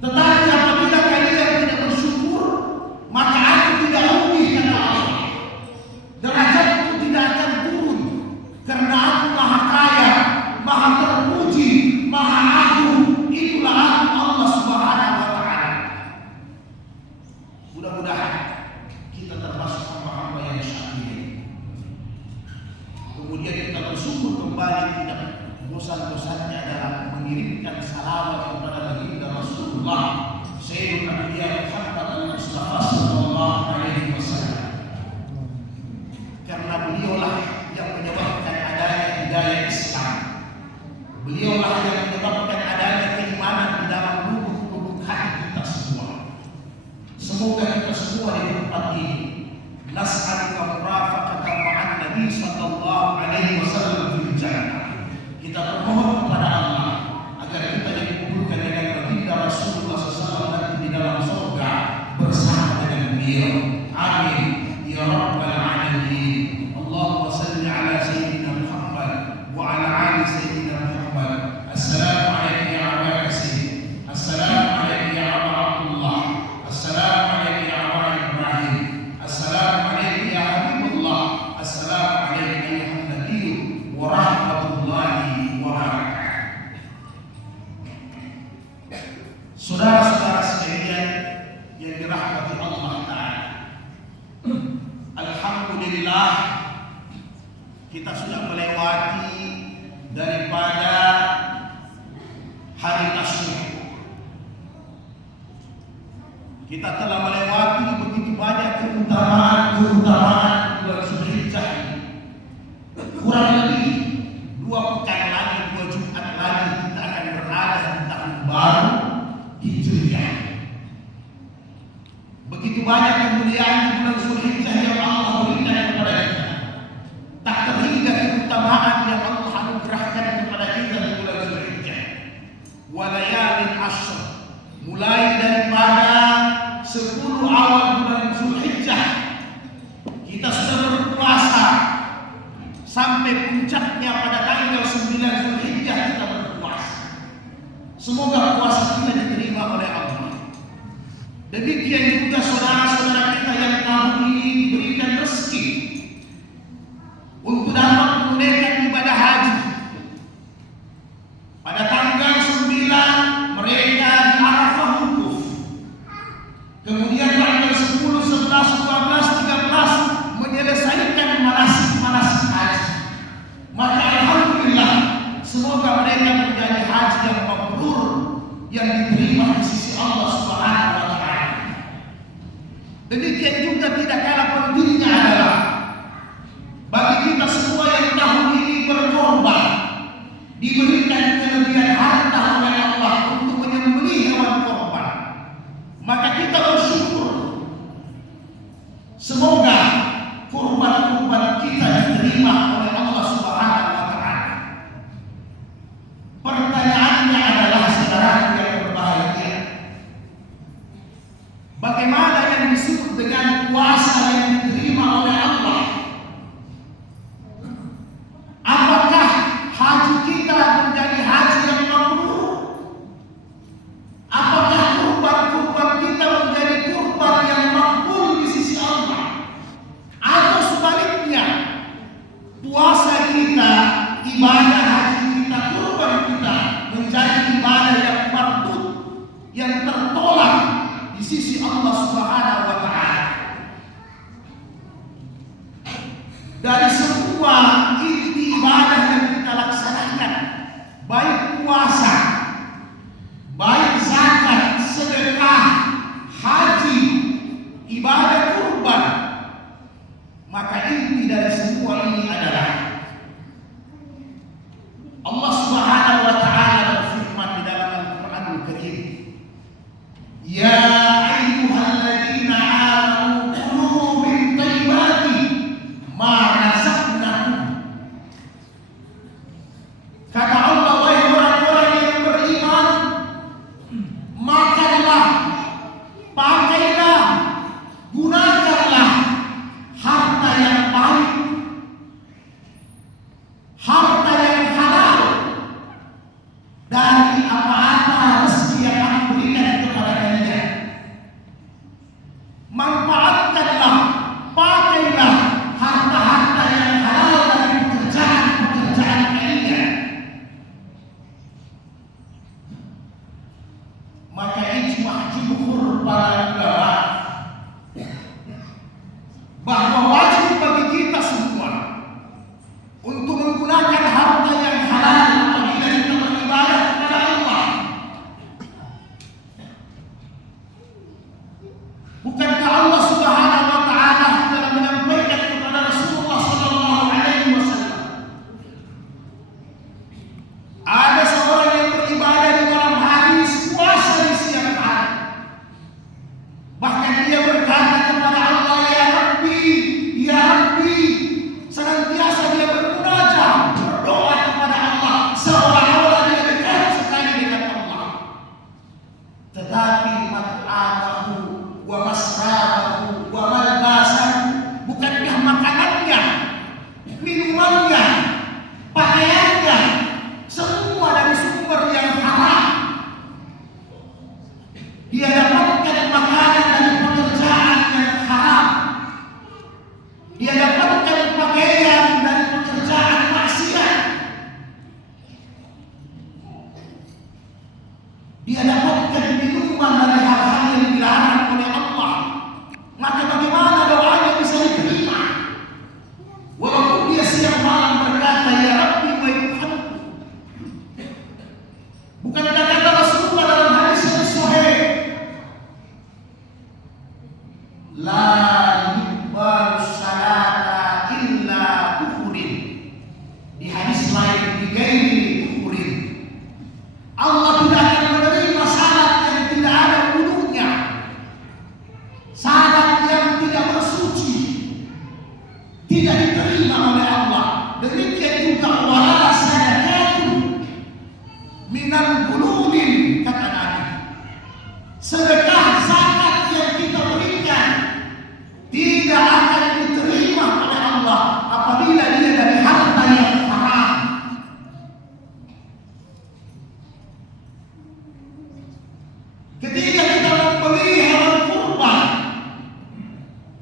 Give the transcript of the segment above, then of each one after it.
Tetapi apabila kalian tidak bersyukur, maka aku tidak rugi, kata Allah. Derajatku tidak akan turun, karena aku maha kaya, maha terpuji, maha agung. Itulah aku, Allah Subhanahu wa Ta'ala. Mudah-mudahan kita termasuk hamba-hamba yang syakir. Kemudian kita bersyukur kembali, tidak bosan-bosannya adalah mengirimkan salawat kepada baginda Rasulullah Sayyidina Nabi Muhammad al-Mustafa sallallahu alaihi wasallam. Karena beliaulah yang menyebabkan adanya hidayah Islam. Beliaulah yang menyebabkan adanya keimanan di dalam lubuk-lubuk hati kita semua. Semoga kita semua di tempat ini nas'aluka murafaqatan ma'an Nabi sallallahu alaihi wasallam fil jannah. Kita bermohon kepada Allah agar kita dikumpulkan dengan baginda Rasulullah SAW nanti di dalam surga bersama dengan beliau. Amin ya rabbal alamin. Allahumma salli ala sayyidina Muhammad wa ala ali sayyidina Muhammad. Assalamu alaikum ya Aba Qasim. Assalamu alaikum ya Aba Abdullah. Assalamu alaikum ya Aba Ibrahim. Assalamu alaikum ya Habibullah. Assalamu alaikum ya Nabi wa rahmatullahi wa barakatuh. Saudara-saudara sekalian yang dirahmati Allah Ta'ala, alhamdulillah kita sudah melewati daripada hari Tasyrik. Kita telah melewati begitu banyak keutamaan bulan Zulhijjah ini. Kurang lebih 2 pekan lagi, 2 Jumat lagi kita akan berada di tahun baru Hijriah. Begitu banyak kemuliaan di bulan Zulhijjah yang Allah berikan kepada kita. Tak terhingga keutamaan yang Allah anugerahkan kepada kita di bulan Zulhijjah. Walayalin ashr, mulai daripada 10 awal bulan Zulhijjah kita sudah berpuasa sampai puncaknya pada tanggal 9 Zulhijjah kita berpuasa. Semoga puasa kita diterima oleh Allah. Demikian juga saudara-saudara kita yang tahun ini diberikan rezeki untuk dapat menunaikan ibadah haji. Pada tanggal 9 mereka di Arafah wukuf. Kemudian tanggal 10, 11, 12, 13 menyelesaikan manasik haji. Maka alhamdulillah, semoga mereka menjadi haji yang mabrur, yang diterima di sisi Allah Subhanahu wa Ta'ala. Demikian juga tidak kalah pentingnya adalah bagi kita semua yang tahun ini berkorban, diberikan kelebihan harta oleh Allah untuk menyembelih hewan korban, maka kita bersyukur. Semoga kurban-kurban kita diterima oleh Allah Subhanahu wa Ta'ala. Pertanyaannya adalah, saudara yang berbahagia, bagaimana yang disebut dengan puasa yang diterima oleh Allah? Apakah haji kita menjadi haji yang mabrur? Apakah kurban-kurban kita menjadi kurban yang makbul di sisi Allah? Atau sebaliknya, puasa kita, ibadah haji kita, kurban kita menjadi ibadah yang mardud, yang tertolak di sisi Allah Subhanahu wa Ta'ala? Dari semua inti ibadah yang kita laksanakan, baik puasa, baik zakat, sedekah, haji, ibadah kurban, maka inti dari semua ini adalah Allah Subhanahu wa Ta'ala berfirman di dalam Al-Qur'anul Karim, ya ayyuhalladzina amanu kulu min thayyibati ma razaqnakum. Kata Allah, wahai orang-orang yang beriman, makanlah, pakailah, gunakanlah harta yang baik, harta yang halal dari apa-apa rezeki yang kami berikan kepada maka ijma' jumhur para ulama bahwa wajib bagi kita semua untuk menggunakan harta yang halal apabila kita beribadah kepada Allah. Bukankah Allah Subhanahu wa taala telah menyampaikan kepada Rasulullah sallallahu alaihi wasallam, ada seorang yang beribadah di malam hari, puasa di siang hari. Bahkan dia berkata kepada Allah, ya Rabbi, senantiasa dia bermunajat, berdoa kepada Allah seolah-olah dia dekat sekali dengan Allah. Tetapi mat'amahu wa masrabahu wa malbasahu, bukankah makanannya, minumannya, pakaiannya semua dari sumber yang haram? Dia dapatkan makanan dari pekerjaan yang haram. Dia dapatkan pakaian dari pekerjaan maksiat. Dia dapatkan minuman dari hal-hal yang dilarang oleh Allah. Maka bagaimana doanya bisa diterima? Walaupun dia siang malam berkata, ya Rabbi wa Tuhanku. Bukankah kata Rasulullah dalam hadis yang sahih, la yuqbalu salata illa tuhurin. Di hadis lain, di gairi tuhurin, Allah tidak akan menerima salat yang tidak ada wudunya, salat yang tidak bersuci, tidak diterima oleh Allah. Demikian juga wala sadaqatu minal qulubin, kata Nabi. Sedekah zakat yang kita berikan tidak akan diterima oleh Allah apabila dia dari harta yang haram. Ketika kita membeli hewan kurban,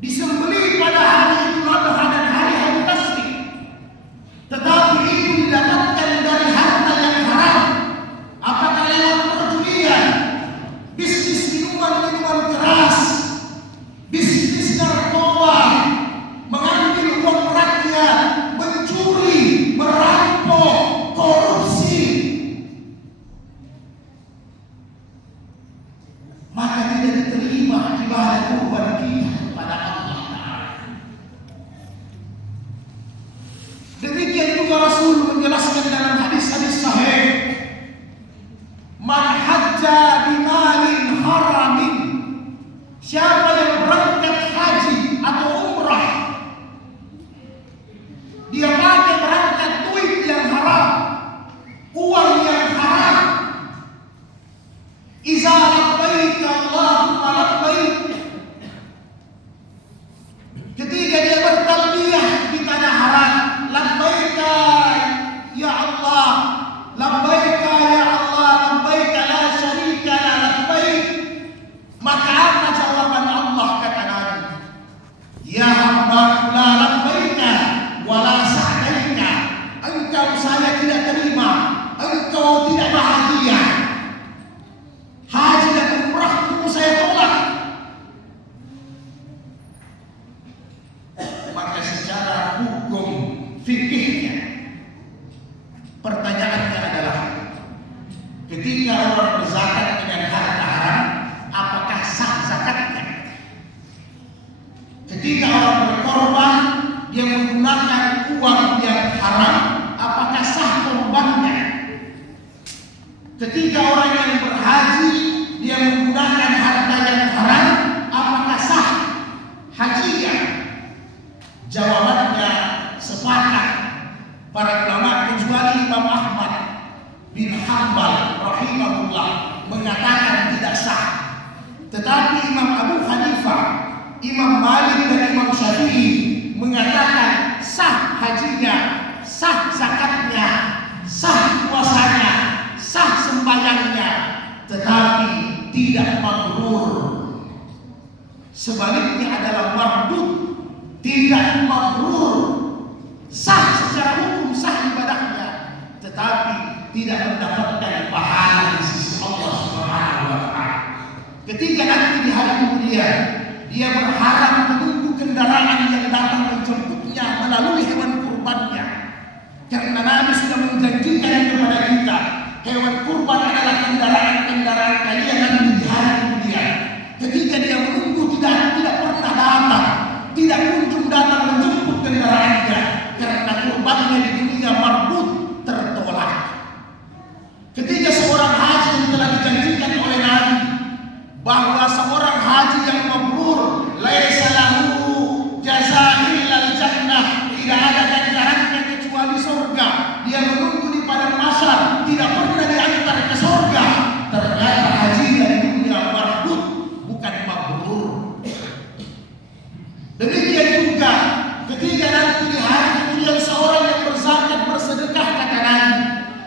disembelih pada hari Idul Adha dan hari-hari tasrik, tetapi itu didapatkan dari harta yang haram, apakah lewat perjudian, bisnis minuman-minuman keras, bisnis narkoba, mengambil uang rakyat, mencuri, merampok, korupsi, maka tidak diterima ibadah kurban kita kepada Allah Ta'ala. Demikian juga Rasul menjelaskan dalam hadis-hadis sahih, man hajja bimalin haramin, siapa yang berangkat haji atau umrah, dia pakai berangkat duit yang haram, uang yang haram. Iza labbaik Allahumma labbaik, ketika dia bertalbiyah di tanah haram, labbaik ya Allah, labbaik ya Allah, labbaik la syarika la labbaik, maka apa jawaban Allah, kata Nabi, ya hamba la labbaika wa la sa'daika, engkau saya tidak terima, engkau tidak bahagia, haji dan umrahku saya tolak. Maka secara hukum fikihnya, pertanyaannya adalah, ketika orang berzakat dengan harta haram, apakah sah zakatnya? Ketika orang berkorban, dia menggunakan uang yang haram, apakah sah korbannya? Ketika orang yang berhaji, dia menggunakan harta yang haram, apakah sah hajinya? Jawabannya sepakat para ulama kecuali Imam Ahmad bin Hanbal rahimahullah mengatakan tidak sah. Tetapi Imam Abu Hanifah, Imam Malik dan Imam Syafi'i mengatakan sah hajinya, sah zakatnya, sah puasanya, sah sembahyangnya, tetapi tidak mabrur. Sebaliknya adalah mardud, tidak mabrur. Sah secara hukum, sah ibadahnya, tetapi tidak mendapatkan pahala di sisi Allah Subhanahu wa taala. di hari kemudian dia berharap menunggu kendaraan yang datang menjemputnya melalui hewan kurbannya. Karena Nabi sudah menjanjikan kepada kita, hewan kurban adalah kendaraan-kendaraan kalian nanti di hari kemudian. Ketika dia menunggu tidak pernah datang, tidak kunjung datang menjemput kendaraannya, karena kurbannya di dunia mardud, tertolak. Ketika seorang haji yang telah dijanjikan oleh Nabi bahwa seorang haji yang mabrur laisa lahu jazaa illal jannah, tidak ada ganjarannya kecuali surga, dia menunggu di padang mahsyar tidak pernah diantar ke surga, ternyata hajinya di dunia mardud, bukan mabrur. Demikian juga ketika nanti di hari kemudian seorang yang berzakat bersedekah, kata Nabi,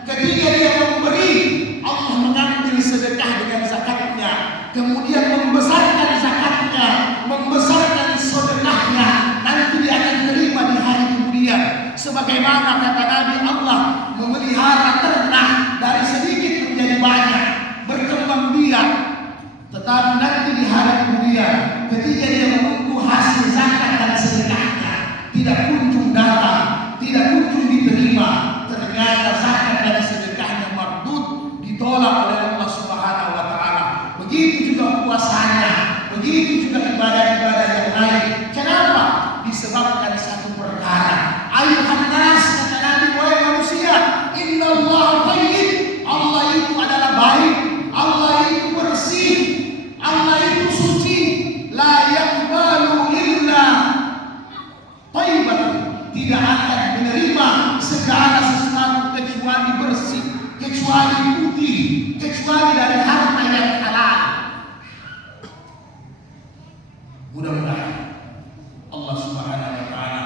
ketika dia memberi, Allah mengambil sedekah dengan zakatnya, kemudian membesarkan zakatnya, membesarkan sedekahnya, nanti dia akan terima di hari kemudian. Sebagaimana kata Nabi, Allah memelihara ternak dari sedikit menjadi banyak, berkembang biak. Tetapi nanti di hari kemudian ketika dia menunggu hasil zakat dan sedekahnya tidak kunjung datang, tidak kunjung diterima, ternyata zakat dan sedekahnya mardud, ditolak oleh Allah Subhanahu wa taala. Begitu juga puasanya, begitu juga ibadah-ibadah yang lain. Kenapa? Disebabkan satu perkara. Ayuhan nas, kata Nabi, wahai manusia, innallaha thayyib. Allah itu adalah baik, Allah itu bersih, Allah itu suci. La yaqbalu illa thayyiban, tidak akan menerima segala sesuatu kecuali bersih, kecuali putih, kecuali dari harta yang halal. Mudah-mudahan Allah Subhanahu wa taala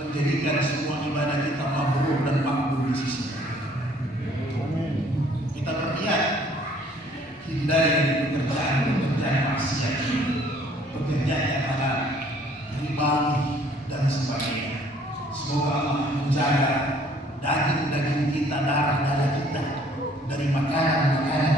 menjadikan semua ibadah kita mabrur dan makbul di sisi. Kita berniat hindari dari pekerjaan maksiat, pekerjaan yang halal, riba dan sebagainya. Semoga Allah menjaga daging-daging kita, darah-darah kita dari makanan-makanan